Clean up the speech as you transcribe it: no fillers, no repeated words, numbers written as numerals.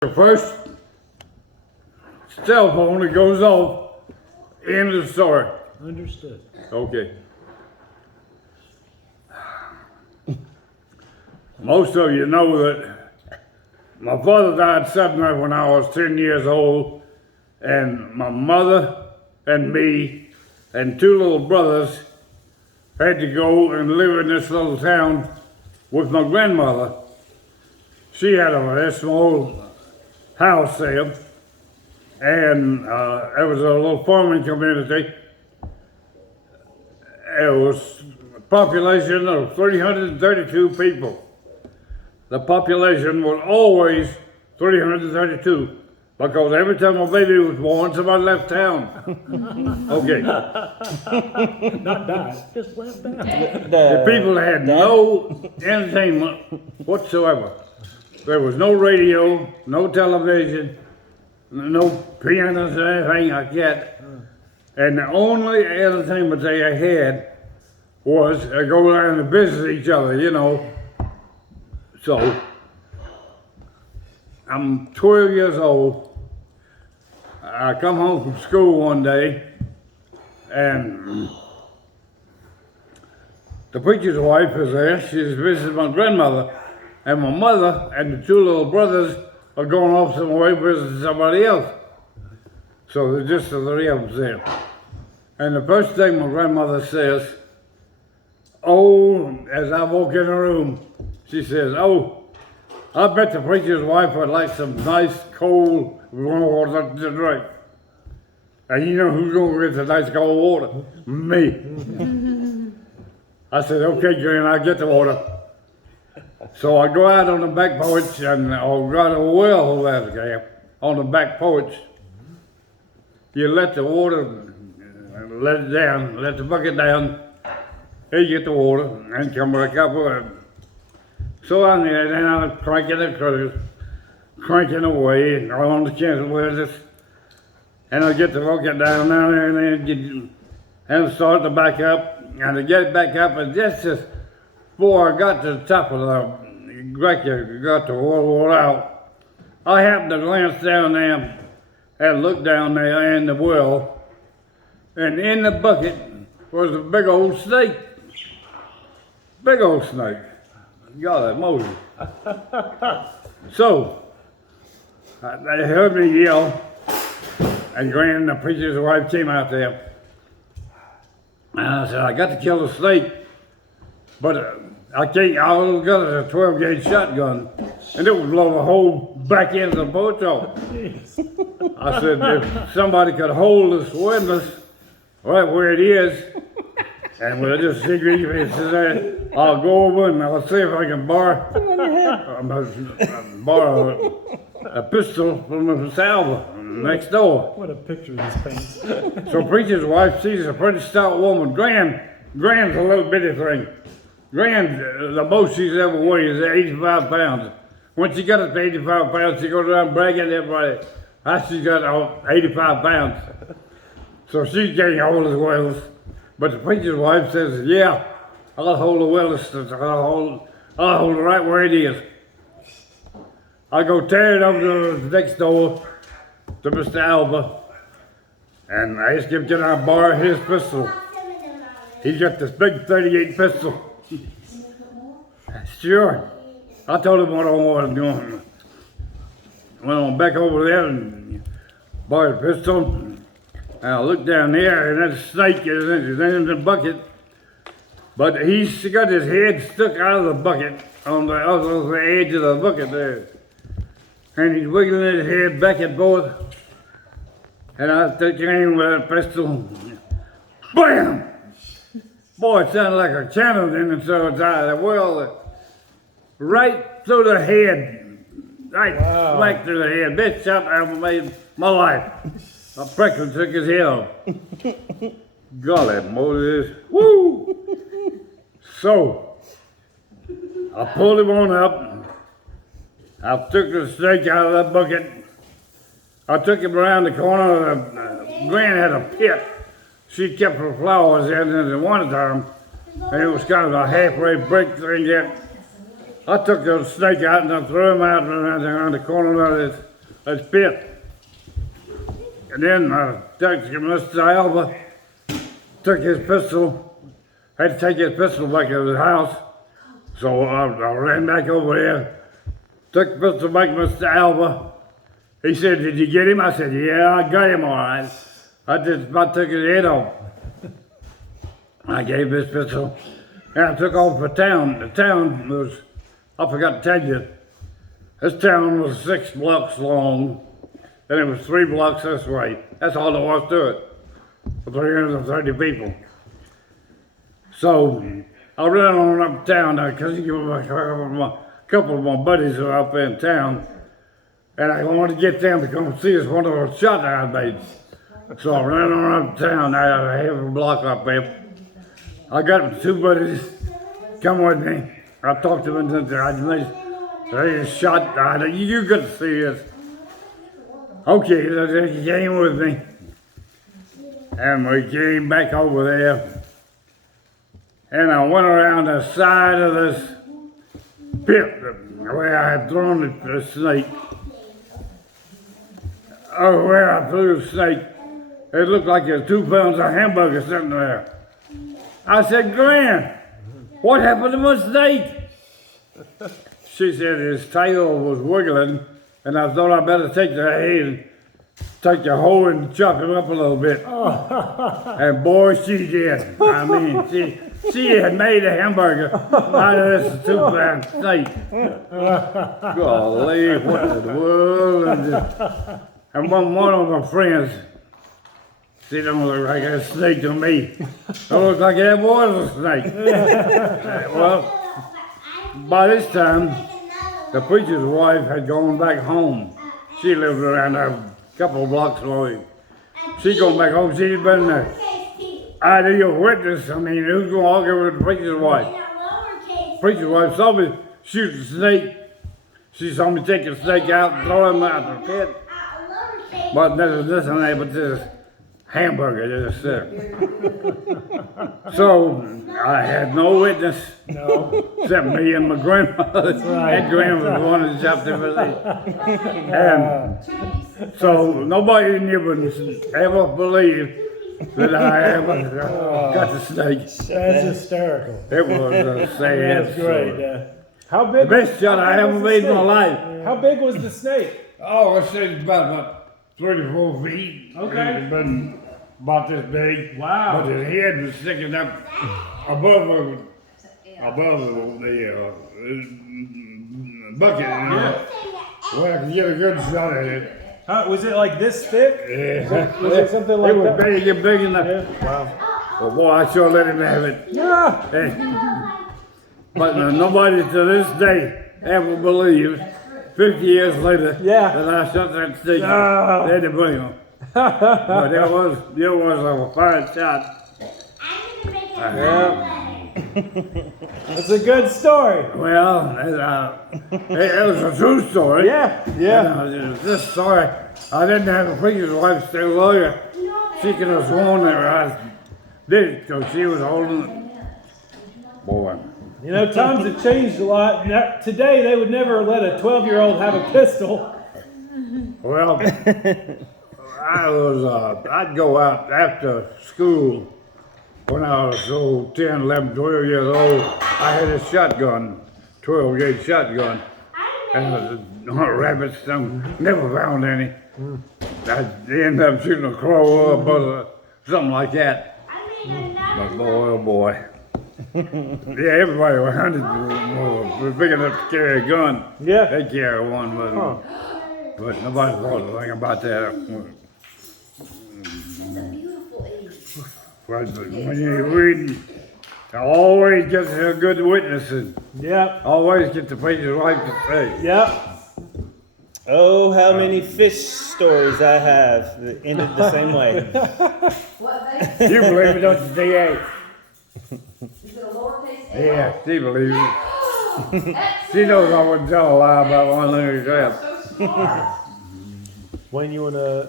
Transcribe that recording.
The first cell phone that goes off in the story. Understood. Okay. Most of you know that my father died suddenly when I was 10 years old, and my mother and me and two little brothers had to go and live in this little town with my grandmother. She had a very small house there, and it was a little farming community. It was a population of 332 people. The population was always 332 because every time a baby was born, somebody left town. Okay. Not died, just left out. The people had no entertainment whatsoever. There was no radio, no television, no pianos or anything like that. And the only entertainment they had was go down and visit each other, you know. So, I'm 12 years old. I come home from school one day, and the preacher's wife is there. She's visiting my grandmother. And my mother and the two little brothers are going off somewhere visiting somebody else. So there's just the three of them there. And the first thing my grandmother says, oh, as I walk in the room, she says, oh, I bet the preacher's wife would like some nice cold water to drink. And you know who's going to get the nice cold water? Me. I said, okay, Gran, I'll get the water. So I go out on the back porch and I'll got a well there on the back porch. You let the water, let it down, let the bucket down, here you get the water and come back up with it. So I'm there, then I'm cranking the cruise, cranking away and on the chance with this. And I get the bucket down there and start to back up. And to get it back up, and just as before I got to the top of the wrecker, got the water out, I happened to glance down there and look down there in the well, and in the bucket was a big old snake. Big old snake. God, that Moses. So, they heard me yell, and Gran, the preacher's wife, came out there. And I said, I got to kill the snake, but I can't, all I got is a 12-gauge shotgun, and it would blow the whole back end of the boat off. I said, if somebody could hold this witness right where it is, and we'll just secretly say, I'll go over and I'll see if I can borrow a pistol from the salvo next door. What a picture this paints. So preacher's wife sees a pretty stout woman. Gran's a little bitty thing. Gran, the most she's ever weighed is 85 pounds. When she got up to 85 pounds, she goes around bragging to everybody, she's got 85 pounds. So she can't hold his Willis. But the preacher's wife says, yeah, I'll hold the Willis. I'll hold it right where it is. I go tear it over to the next door to Mr. Alba, and I asked him, can I borrow his pistol? He's got this big 38 pistol. Sure. I told him what I wanted doing. Went on back over there and borrowed the pistol, and I looked down there, and that snake is in the bucket, but he's got his head stuck out of the bucket on the other edge of the bucket there. And he's wiggling his head back and forth. And I took aim with that pistol. Bam! Boy, it sounded like a channel then, and so it's out of the well. Right through the head. Right smack through the head. Best shot I ever made my life. A prickle took his head off. Golly, Moses. Woo! So, I pulled him on up. I took the snake out of that bucket. I took him around the corner. Gran had a pit. She kept her flowers in the one time, and it was kind of a halfway break thing yet. I took the snake out and I threw him out around the corner of this That's pit. And then Mr. Alva took his pistol, had to take his pistol back to his house. So I ran back over there, took the pistol back to Mr. Alva. He said, "Did you get him?" I said, "Yeah, I got him all right. I just about took his head off." I gave this pistol and I took off for town. The town was, I forgot to tell you, this town was 6 blocks long and it was 3 blocks this way. That's all there was to it, for 330 people. So I ran on uptown because a couple of my buddies were up in town and I wanted to get them to come see us one of those shot I made. So I ran on uptown, I had a half a block up there. I got 2 buddies come with me. I talked to them and they just shot. You got to see this. Okay, they came with me. And we came back over there. And I went around the side of this pit where I had thrown the snake. Oh, where I threw the snake. It looked like there was 2 pounds of hamburger sitting there. I said, "Gran, what happened to my snake?" She said his tail was wiggling, and I thought I better take the head and take the hoe and chop him up a little bit. And boy, she did. I mean, she had made a hamburger out of this 2-pound snake. Golly, what in the world? And one of my friends, she don't look like a snake to me. It looks like that was a snake. Well, by this time, the preacher's wife had gone back home. She lived around a couple of blocks away. She gone back home. She'd been the ideal witness. I mean, who's going to argue with the preacher's wife? Preacher's wife saw me shoot the snake. She saw me take the snake out and throw him out the pit. But this and that, but this hamburger just there. So I had no witness except me and my grandmother. That grandma was the one that chopped everything. And so nobody would ever believe that I ever got the snake. That's hysterical. It was a sad That's great. story. How The big? best shot I ever made in my life. How big was the snake? Oh, I said it's about 3 to 4 feet. Okay. It's been about this big. Wow. But his head was sticking up above the bucket. Yeah. Well, I could get a good shot at it. Was it like this thick? Yeah. Was it something like It was that? big enough. Yeah. Wow. Well, boy, I sure let him have it. Yeah. Hey. But nobody to this day ever believes, 50 years later, Yeah. that I shot that snake. Ah. They didn't believe him. But it was a fine shot. Yeah. It's a good story. Well, it was a true story. Yeah. Yeah. This story, I didn't have a preacher's wife still lawyer. She could have sworn that I did it because she was holding it. Boy. You know, times have changed a lot. Today, they would never let a 12-year-old have a pistol. Well, I'd go out after school when I was 10, 11, 12 years old. I had a shotgun, 12 gauge shotgun, and rabbits, never found any. I'd end up shooting a crow or something like that. But boy, oh boy. Yeah, everybody was hunted, was big enough to carry a gun. Yeah. They carry one, but nobody thought a thing about that. But when you're reading, always get a good witnesses. Yep. Always get the preacher's wife to say. Yep. Oh, how many fish stories I have that ended the same way. You believe it, don't you, D.A.? Is it a lowercase l? Yeah, she believes it. She knows I wouldn't tell a lie about one thing herself. So smart. When you want to